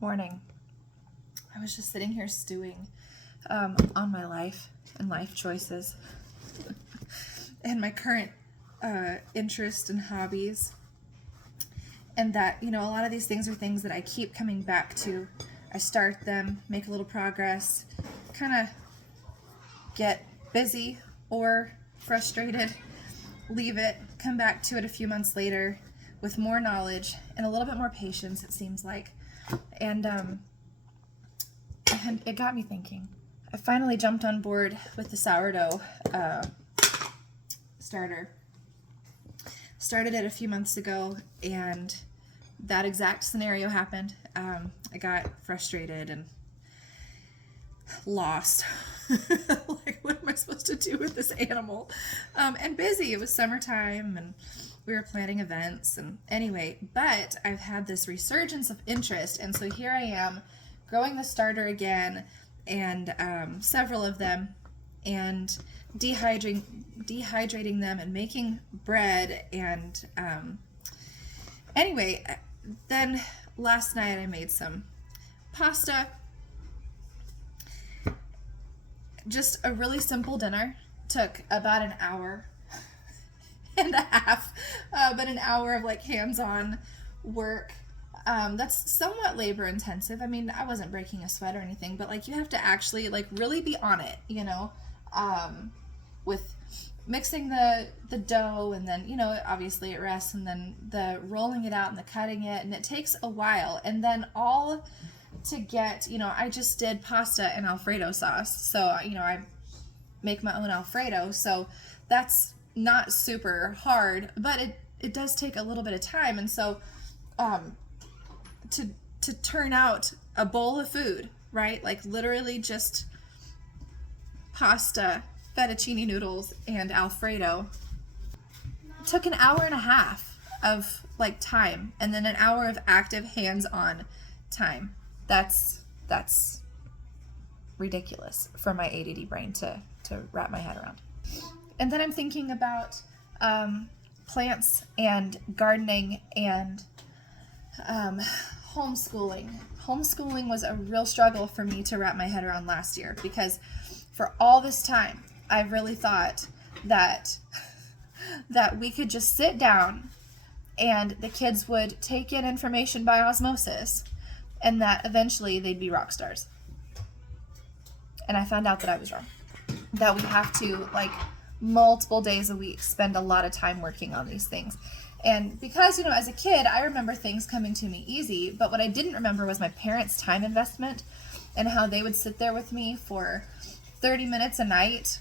Morning. I was just sitting here stewing on my life and life choices and my current interests and hobbies, and that, a lot of these things are things that I keep coming back to. I start them, make a little progress, kind of get busy or frustrated, leave it, come back to it a few months later with more knowledge and a little bit more patience, it seems like. And it got me thinking. I finally jumped on board with the sourdough starter. Started it a few months ago, and that exact scenario happened. I got frustrated and lost. Like, what am I supposed to do with this animal? And busy. It was summertime, and we were planning events. And anyway, but I've had this resurgence of interest, and so here I am growing the starter again, and several of them, and dehydrating them and making bread. And anyway, then last night I made some pasta. Just a really simple dinner. Took about an hour and a half, but an hour of like hands-on work. That's somewhat labor intensive. I mean, I wasn't breaking a sweat or anything, but like you have to actually like really be on it, with mixing the dough, and then, obviously it rests, and then the rolling it out and the cutting it, and it takes a while. And then all to get, I just did pasta and Alfredo sauce. So, I make my own Alfredo. So that's not super hard, but it does take a little bit of time. And so, to turn out a bowl of food, right? Like literally just pasta, fettuccine noodles, and Alfredo took an hour and a half of like time, and then an hour of active hands-on time. That's ridiculous for my ADD brain to wrap my head around. And then I'm thinking about plants and gardening and homeschooling. Homeschooling was a real struggle for me to wrap my head around last year, because for all this time I've really thought that we could just sit down and the kids would take in information by osmosis, and that eventually they'd be rock stars. And I found out that I was wrong. That we have to, like, multiple days a week, spend a lot of time working on these things. And because, as a kid, I remember things coming to me easy, but what I didn't remember was my parents' time investment and how they would sit there with me for 30 minutes a night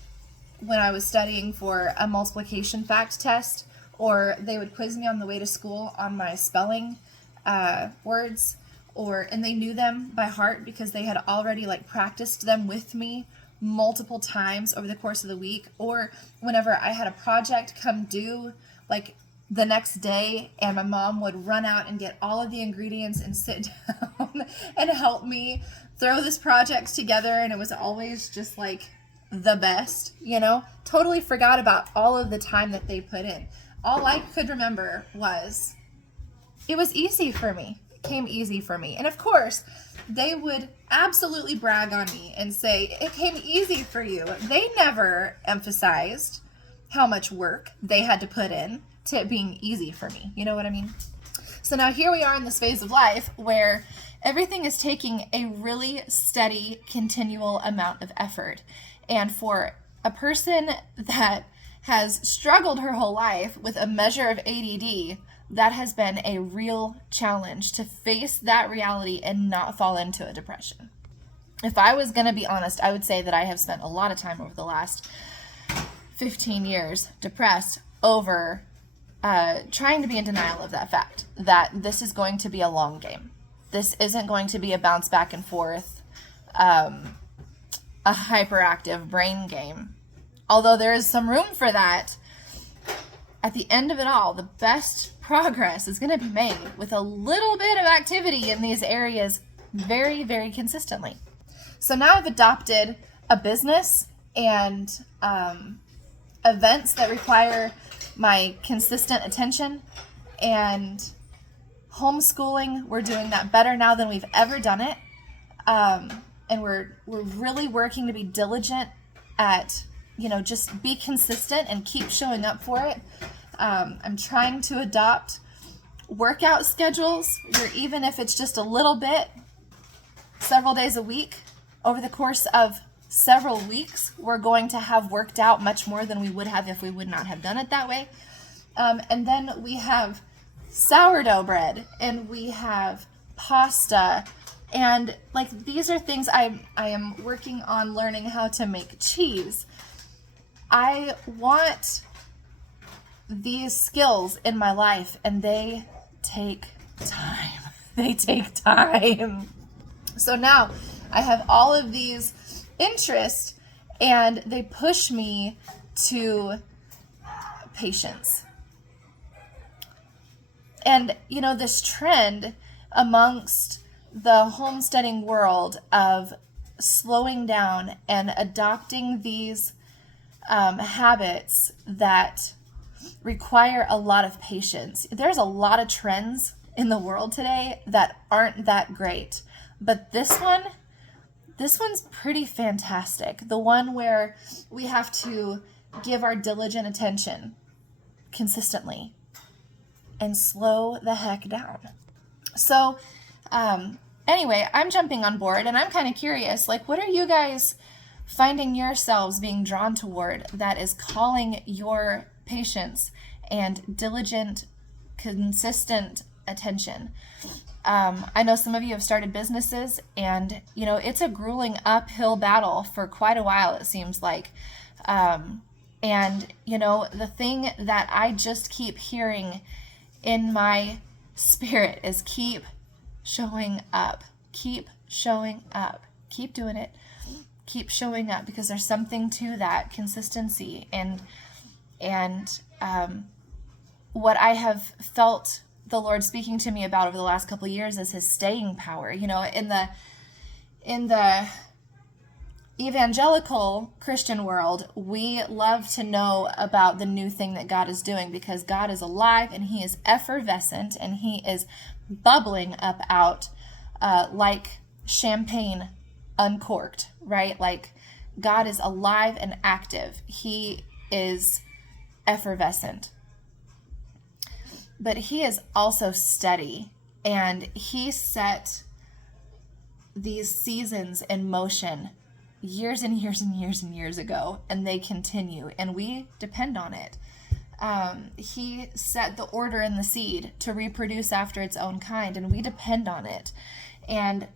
when I was studying for a multiplication fact test, or they would quiz me on the way to school on my spelling words, and they knew them by heart because they had already like practiced them with me multiple times over the course of the week. Or whenever I had a project come due like the next day, and my mom would run out and get all of the ingredients and sit down and help me throw this project together, and it was always just like the best, totally forgot about all of the time that they put in. All I could remember was it was easy for me. It came easy for me. And of course, they would absolutely brag on me and say, it came easy for you. They never emphasized how much work they had to put in to it being easy for me. You know what I mean? So now here we are in this phase of life where everything is taking a really steady, continual amount of effort. And for a person that has struggled her whole life with a measure of ADD, that has been a real challenge to face that reality and not fall into a depression. If I was going to be honest, I would say that I have spent a lot of time over the last 15 years depressed over trying to be in denial of that fact, that this is going to be a long game. This isn't going to be a bounce back and forth, a hyperactive brain game. Although there is some room for that, at the end of it all, the best progress is going to be made with a little bit of activity in these areas very, very consistently. So now I've adopted a business and events that require my consistent attention, and Homeschooling, we're doing that better now than we've ever done it. And we're really working to be diligent at, just be consistent and keep showing up for it. I'm trying to adopt workout schedules where even if it's just a little bit, several days a week, over the course of several weeks, we're going to have worked out much more than we would have if we would not have done it that way. And then we have sourdough bread, and we have pasta, and like these are things I am working on learning how to make cheese. I want these skills in my life, and they take time. They take time. So now I have all of these interests, and they push me to patience. And, this trend amongst the homesteading world of slowing down and adopting these habits that require a lot of patience. There's a lot of trends in the world today that aren't that great. But this one's pretty fantastic. The one where we have to give our diligent attention consistently and slow the heck down. So, anyway, I'm jumping on board, and I'm kind of curious, what are you guys finding yourselves being drawn toward that is calling your patience and diligent, consistent attention? I know some of you have started businesses, and, it's a grueling uphill battle for quite a while, it seems like. And, the thing that I just keep hearing in my spirit is keep showing up, keep showing up, keep doing it, keep showing up, because there's something to that consistency. And what I have felt the Lord speaking to me about over the last couple of years is his staying power. In the evangelical Christian world, we love to know about the new thing that God is doing, because God is alive and he is effervescent and he is bubbling up out like champagne uncorked, right? Like God is alive and active. He is effervescent. But he is also steady, and he set these seasons in motion years and years and years and years ago, and they continue, and we depend on it. He set the order in the seed to reproduce after its own kind, and we depend on it. And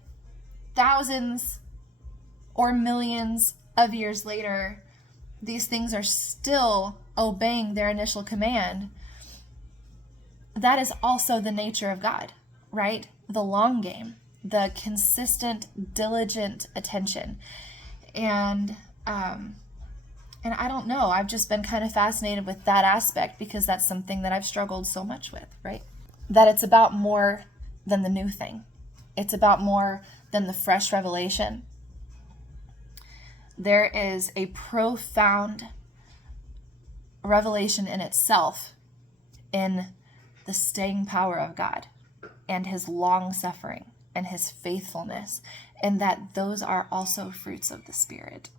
thousands or millions of years later, these things are still obeying their initial command. That is also the nature of God, right? The long game, the consistent, diligent attention. And I don't know, I've just been kind of fascinated with that aspect, because that's something that I've struggled so much with, right? That it's about more than the new thing. It's about more than the fresh revelation. There is a profound revelation in itself in the staying power of God and his long suffering and his faithfulness, and that those are also fruits of the Spirit.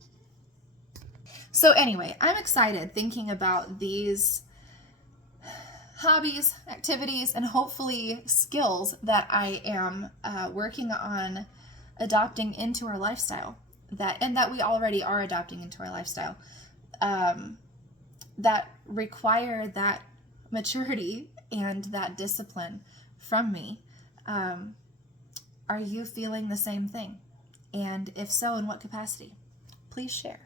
So anyway, I'm excited thinking about these hobbies, activities, and hopefully skills that I am working on adopting into our lifestyle, that we already are adopting into our lifestyle, that require that maturity and that discipline from me. Are you feeling the same thing? And if so, in what capacity? Please share.